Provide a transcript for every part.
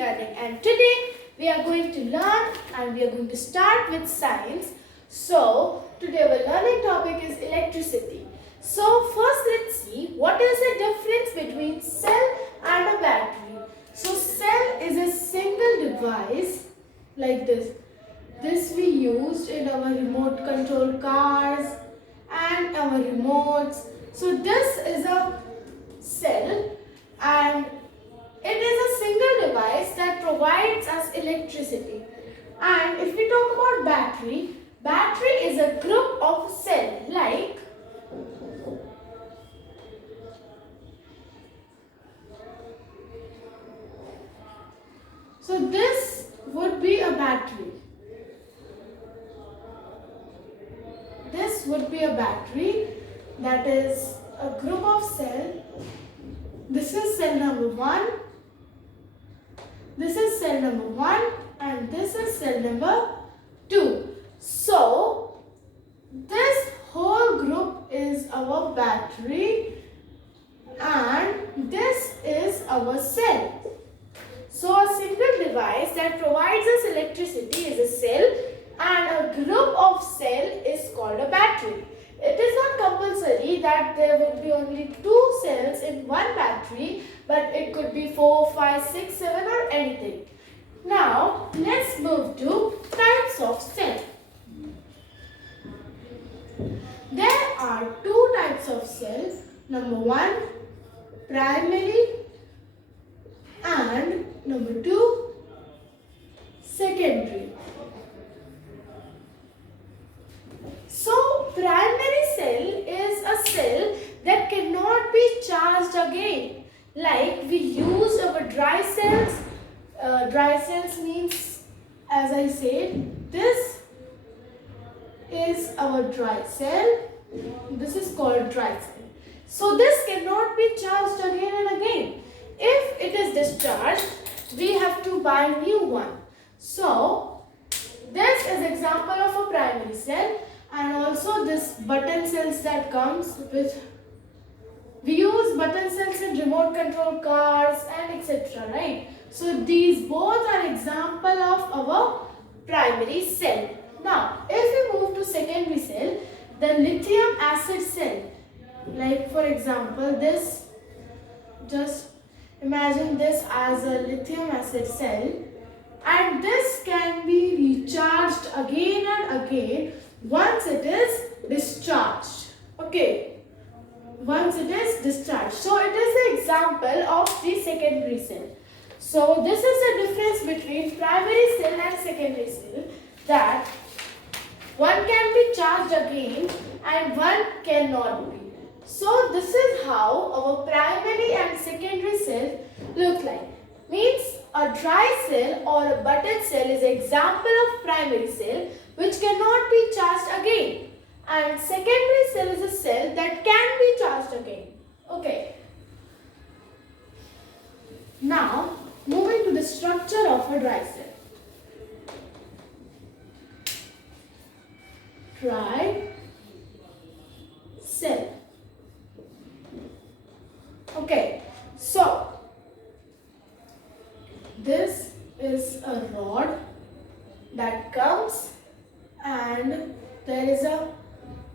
Learning, and today we are going to learn and we are going to start with science. So today our learning topic is electricity. So first let's see what is the difference between cell and a battery. So cell is a single device like this. This we used in our remote control cars and our remotes. So this is a cell and it is a single device that provides us electricity. And if we talk about battery, battery is a group of cells like so this would be a battery. This would be a battery, that is a group of cells. This is cell number 1. This is cell number 1 and this is cell number 2. So this whole group is our battery and this is our cell. So a single device that provides us electricity is a cell and a group of cells is called a battery. It is not compulsory that there will be only 2 cells in one battery, but it could be 4, 5, 6, 7 or anything. Now let's move to types of cell. There are 2 types of cells. Number 1, primary, and number 2, secondary. So primary cell is a cell that cannot be charged again. Like we use our dry cells. Dry cells means, as I said, this is our dry cell. This is called dry cell. So this cannot be charged again and again. If it is discharged, we have to buy a new one. So this is example of a primary cell. And also this button cells that comes with, we use button cells in remote control cars and etc. right? So these both are example of our primary cell. Now if we move to secondary cell, the lithium acid cell, like for example this, just imagine this as a lithium acid cell and this can be recharged again and again once it is discharged. Okay, once it is discharged. So it is the example of the secondary cell. So this is the difference between primary cell and secondary cell, that one can be charged again and one cannot be. So this is how our primary and secondary cell look like. Means a dry cell or a button cell is example of primary cell which cannot be charged again, and secondary cell is a cell that can be charged again. Okay. Now moving to the structure of a dry cell. Dry cell. Okay, so this is a rod that comes and there is a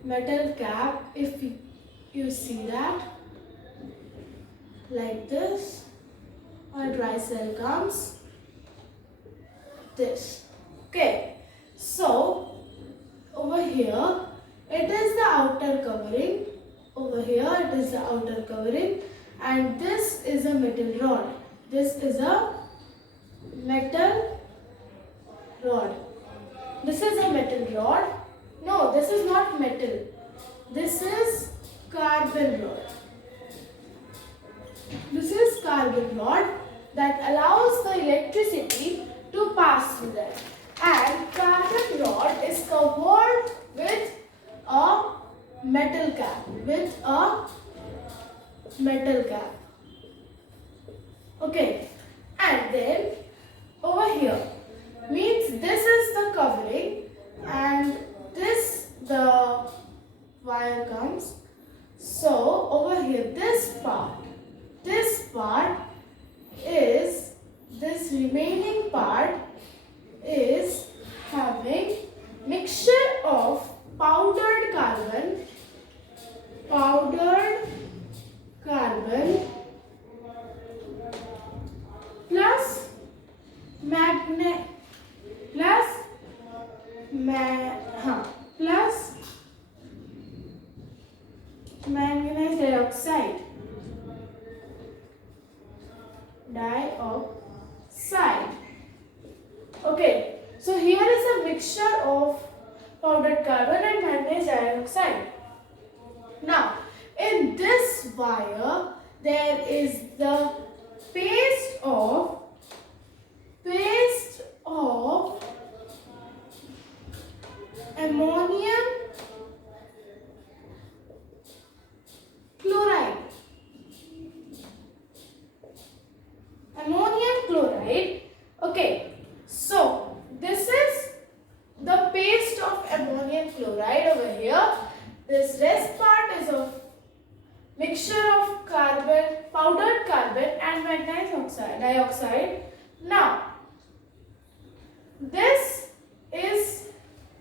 metal cap, if you see that, like this. A dry cell comes this. Okay, so over here it is the outer covering, over here it is the outer covering, and this is a metal rod. This is a metal rod. This is a metal rod. No, this is not metal. This is carbon rod. This is carbon rod that allows the electricity to pass through that. And carbon rod is covered with a metal cap. With a metal cap. Okay. And then over here means this is the covering and this the wire comes. So over here this part is this remains plus plus manganese dioxide. Okay, so here is a mixture of powdered carbon and manganese dioxide. Now, in this wire, there is the paste of ammonium chloride. Ammonium chloride. Okay, so this is the paste of ammonium chloride over here. This rest part is of mixture of powdered carbon and manganese dioxide. Now, this is,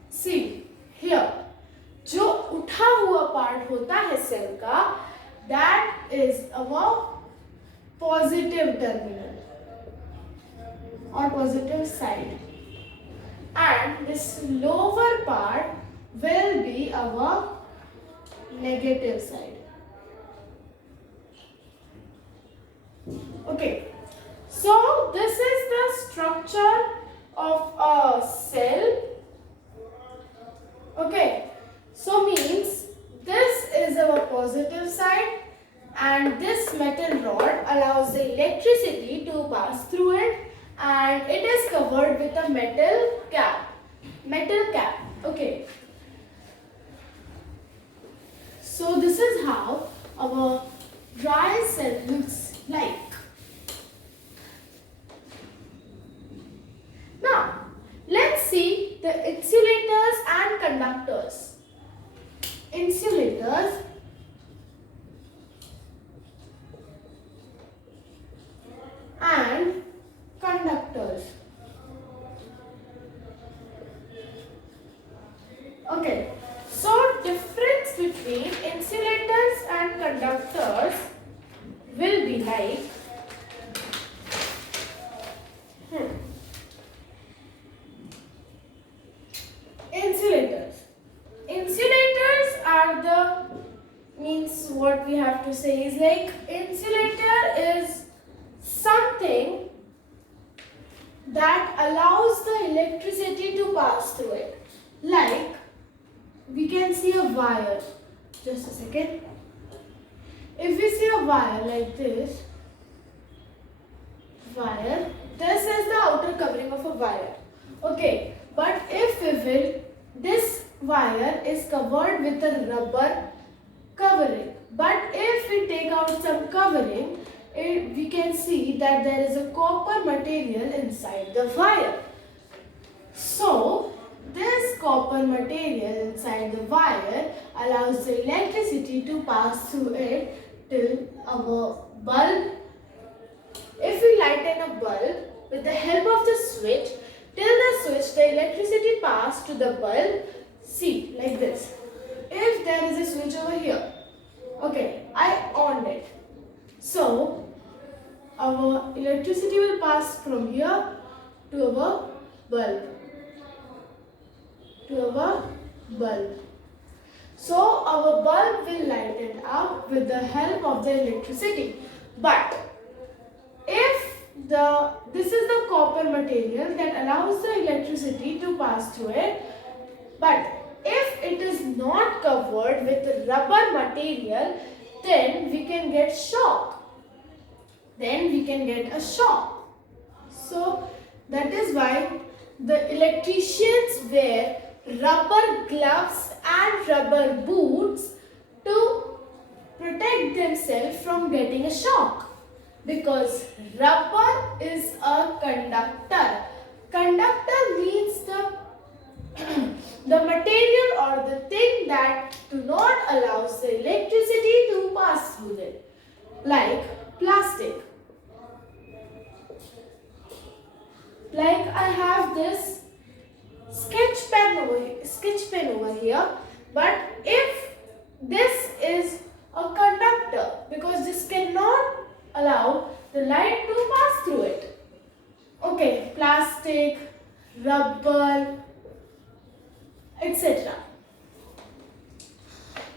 see here, जो उठा हुआ part होता है cell का, that is our positive terminal or positive side, and this lower part will be our negative side. Okay, so this is the structure of a cell. Okay, so means this is our positive side and this metal rod allows the electricity to pass through it, and it is covered with a metal cap. Okay, so this is how our dry cell looks like. Now, let's see the insulators and conductors. Insulators and conductors. Okay, so difference between insulators and conductors will be like insulators. Insulators are the, means what we have to say is like, insulator is something that allows the electricity to pass through it. Like, we can see a wire. Just a second. If we see a wire like this, this is the outer covering of a wire. Okay, but if we will, this wire is covered with a rubber covering. But if we take out some covering, we can see that there is a copper material inside the wire. So, this copper material inside the wire allows the electricity to pass through it till our bulb. If we lighten a bulb with the help of the switch, till the switch the electricity passes to the bulb, see, like this. If there is a switch over here, okay, I on it. So, our electricity will pass from here to our bulb. So, our bulb will lighten up with the help of the electricity. But, if this is the copper material that allows the electricity to pass through it, but if it is not covered with rubber material, then we can get shock. So, that is why the electricians wear rubber gloves and rubber boots to protect themselves from getting a shock, because rubber is a conductor. Conductor means the material or the thing that do not allows the electricity to pass through it, like plastic. Like I have this sketch pen over here, but if this is a conductor, because this cannot allow the light to pass through it. Okay, plastic, rubber, etc.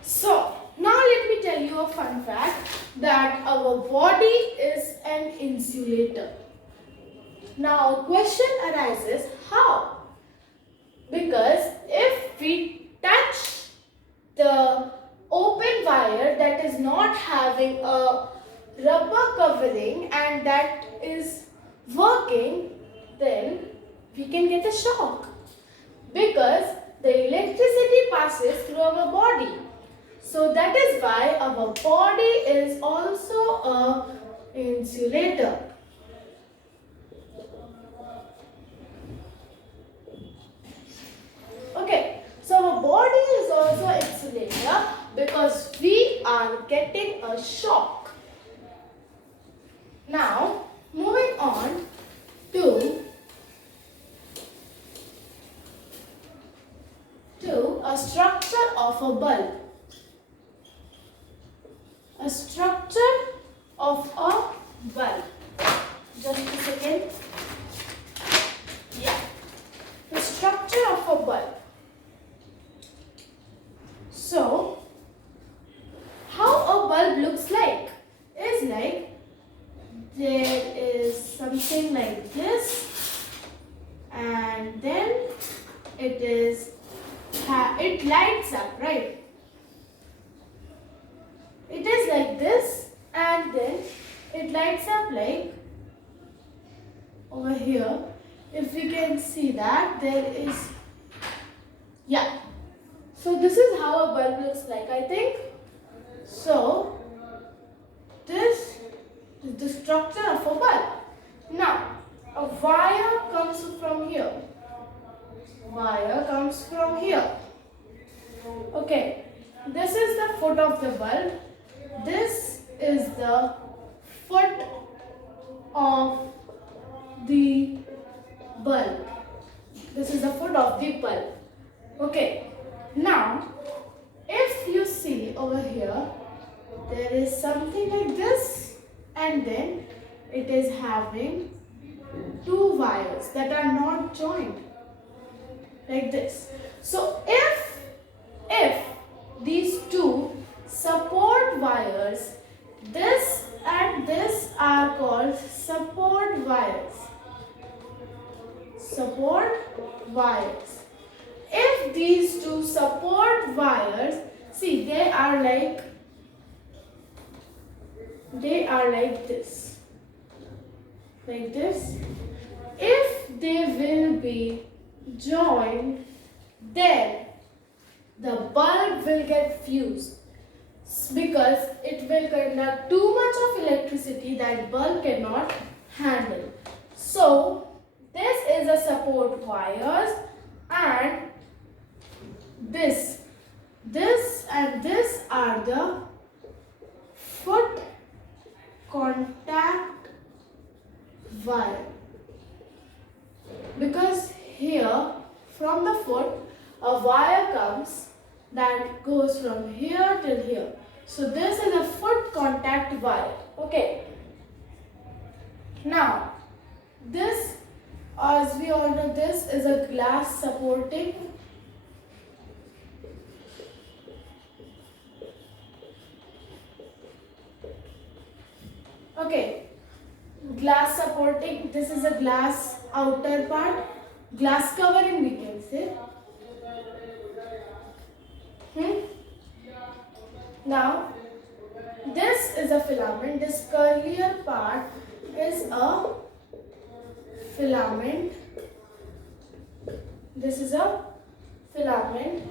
So, now let me tell you a fun fact that our body is an insulator. Now, a question arises, how? Because if we touch the open wire that is not having a rubber covering and that is working, then we can get a shock because the electricity passes through our body. So that is why our body is also a insulator. Okay, so our body is also insulator because we are getting a shock. Now, moving on to a structure of a bulb. A structure of a bulb. Just a second. Yeah. The structure of a bulb. So, how a bulb looks like is like there is something like this, and then it lights up, right? It is like this, and then it lights up like over here. If we can see that there is, yeah. So this is how a bulb looks like, I think. So this is the structure of a bulb. Now a wire comes from here. Wire comes from here. Okay, this is the foot of the bulb. This is the foot of the bulb. This is the foot of the bulb. Okay, now if you see over here, there is something like this, and then it is having two wires that are not joined like this. So if these two support wires, this and this are called support wires. Support wires. If these two support wires, see, they are like this. Like this. If they will be joined, then the bulb will get fused because it will conduct too much of electricity that bulb cannot handle. So this is a support wires, and this and this are the foot contact wire, because here from the foot a wire comes that goes from here till here. So this is a foot contact wire. Okay. Now this, as we all know, this is a glass supporting. Okay, glass supporting, this is a glass outer part, glass covering we can say. Now, this is a filament, this curlier part is a filament, this is a filament,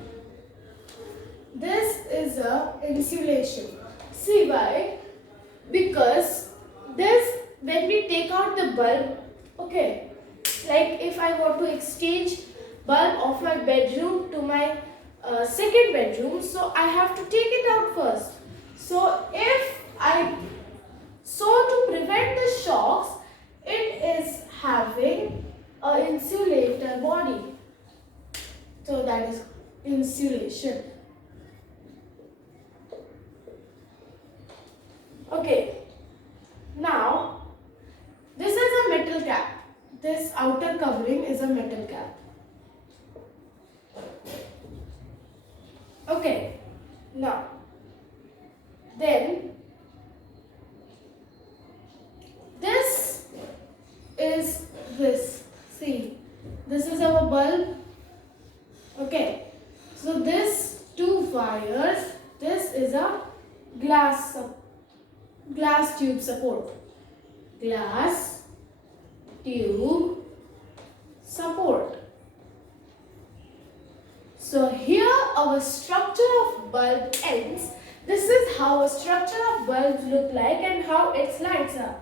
this is a insulation. See why? Because this, when we take out the bulb, okay, like if I want to exchange bulb of my bedroom to my second bedroom, so I have to take it out first. So to prevent the shocks, it is having a insulator body. So that is insulation. Okay. Now, this is a metal cap. this outer covering is a metal cap. Okay, now then this is this. See, this is our bulb. Okay, so this two wires, this is a glass tube support. Glass tube support. So here our structure of bulb ends. This is how a structure of bulbs look like and how its lights are.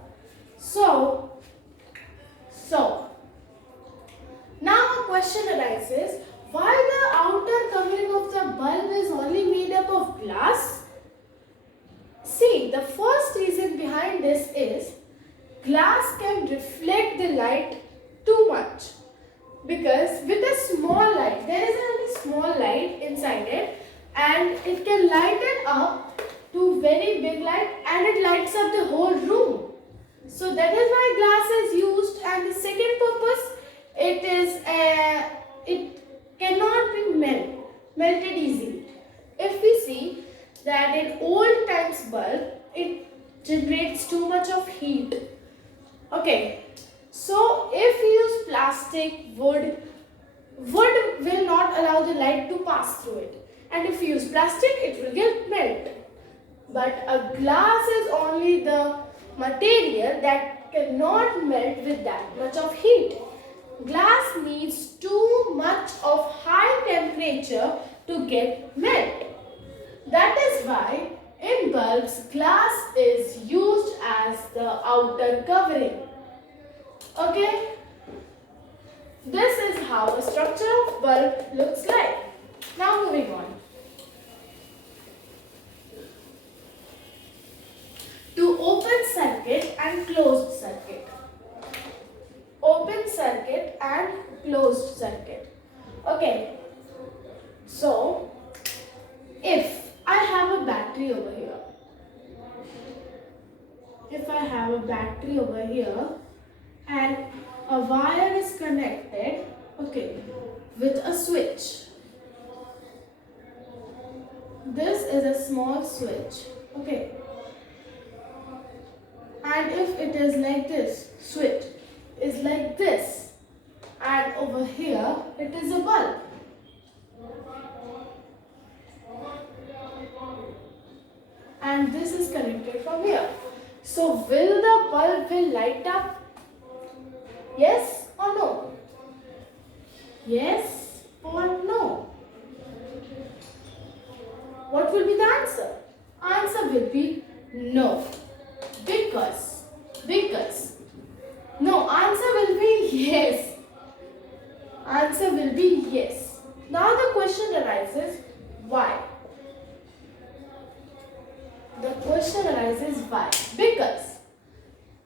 So now a question arises, why the outer covering of the bulb is only made up of glass? See, the first reason behind this is glass can reflect the light too much, because with a small light, there is only small light inside it and it can light it up to very big light and it lights up the whole room. So that is why glass is used, and the second purpose, it cannot be melted easily. If we see that in old times bulb, it generates too much of heat. Okay, so if we use plastic, wood will not allow the light to pass through it, and if we use plastic, it will get melt. But a glass is only the material that cannot melt with that much of heat. Glass needs too much of high temperature to get melt. That is why in bulbs glass is used as the outer covering. Okay? This is how a structure of bulb looks like. Now moving on. To open circuit and closed circuit. Open circuit and closed circuit. Okay. So, if I have a battery over here. If I have a battery over here and a wire is connected, okay, with a switch. This is a small switch, okay. And if it is like this, switch is like this, and over here it is a bulb. And this is connected from here. So will the bulb light up? Yes or no? Yes or no? What will be the answer? Answer will be no. Because no, answer will be yes. Answer will be yes. Now the question arises, why? The question arises why? Because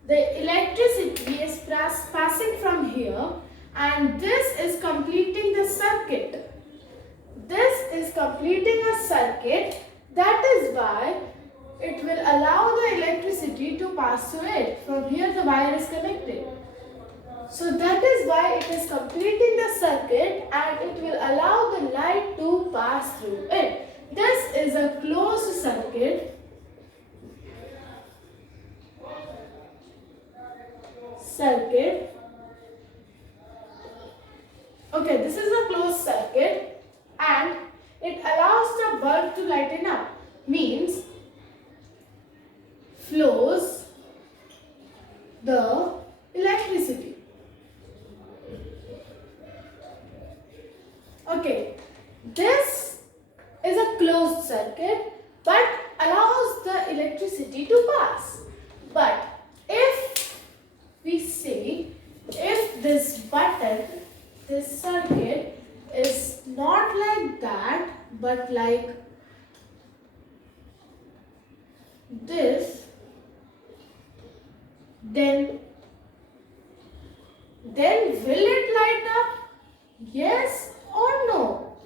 the electricity is passing from here and this is completing the circuit. This is completing a circuit, that is why it will allow the electricity to pass through it. From here the wire is connected. So that is why it is completing the circuit and it will allow the light to pass through it. This is a closed circuit. Okay, this is a closed circuit and it allows the bulb to lighten up. Means flows the electricity. Okay, this is a closed circuit but allows the electricity to pass. But if we say, if this button, this circuit is not like that but like this, then will it light up? Yes or no?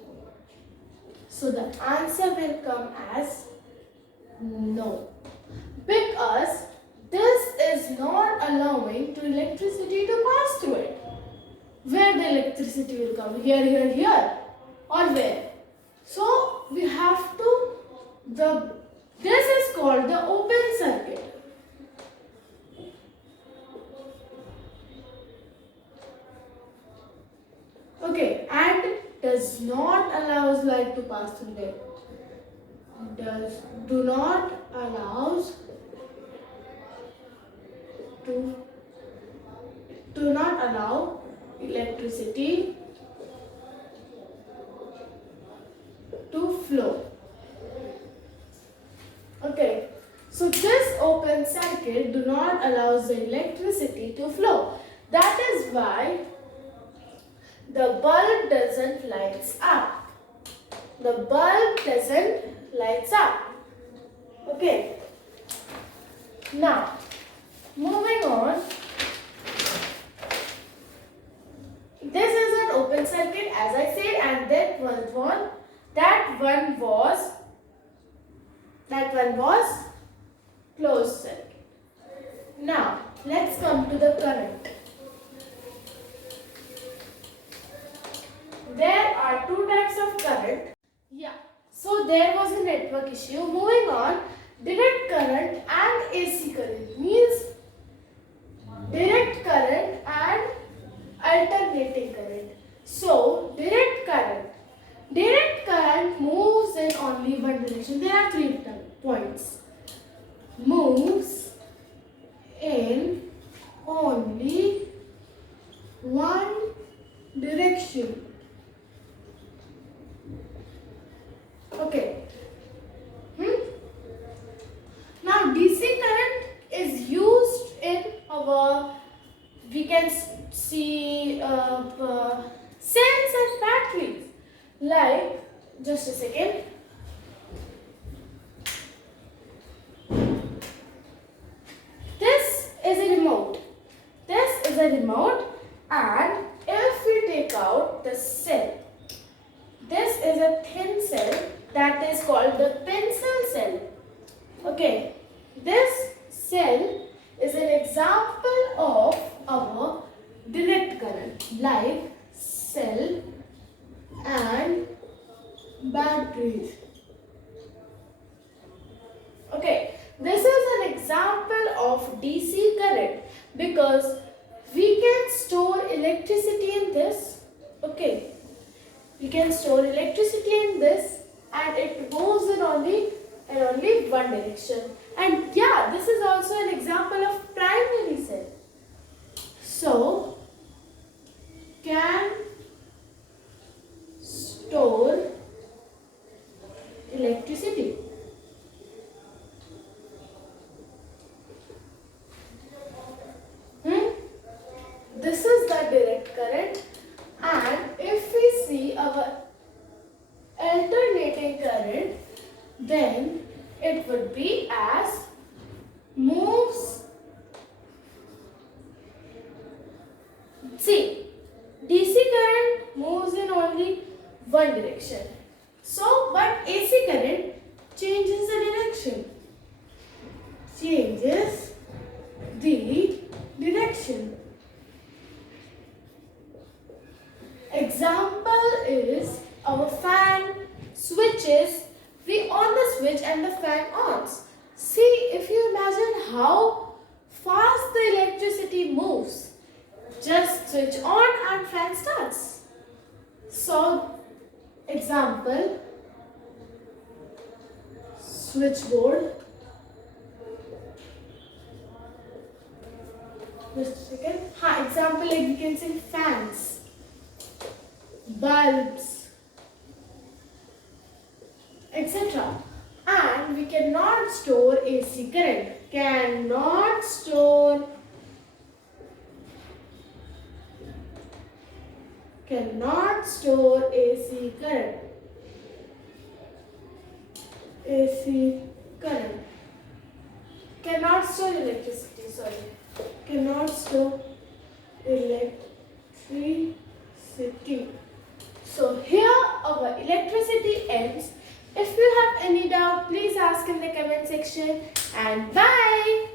So the answer will come as no, because this is not allowing to electricity to pass through it. where the electricity will come, here, here, here, or where. So we have to, this is called the open circuit. Okay, and does not allows light to pass through there. Do not allows to do not allow electricity to flow. Okay, so this open circuit do not allows the electricity to flow. That is why the bulb doesn't lights up. The bulb doesn't lights up. Okay. Now, moving on. This is an open circuit, as I said, and that one was closed circuit. Now, let's come to the current. There are two types of current. Yeah. So there was a network issue. Moving on, direct current and AC current means direct current and alternating current. So direct current moves in only one direction. There are 3 points. Moves in only one direction. Okay. Now DC current is used in our, we can see cells and batteries. Like, just a second. This is a remote. This is a remote, and if we take out the cell, this is a thin cell that is called the pencil cell. Okay, this cell is an example of our direct current, like cell and batteries. Okay, this is an example of DC current because we can store electricity in this. Okay, we can store electricity in this, and it moves in only one direction. And yeah, this is also an example of primary cell. So, can store electricity. This is the direct current, and if we see our alternating current, then it would be as moves. See, DC current moves in only one direction. So, but AC current changes the direction. Changes the direction. Example is our fan switches. We on the switch and the fan ons. See, if you imagine how fast the electricity moves. Just switch on and fan starts. So, example, switchboard. Just a second. Example, like we can say fans, bulbs, etc. And we cannot store AC current. Cannot store AC current. AC current. Cannot store electricity, sorry. Cannot store electricity. So here our electricity ends. If you have any doubt, please ask in the comment section, and bye.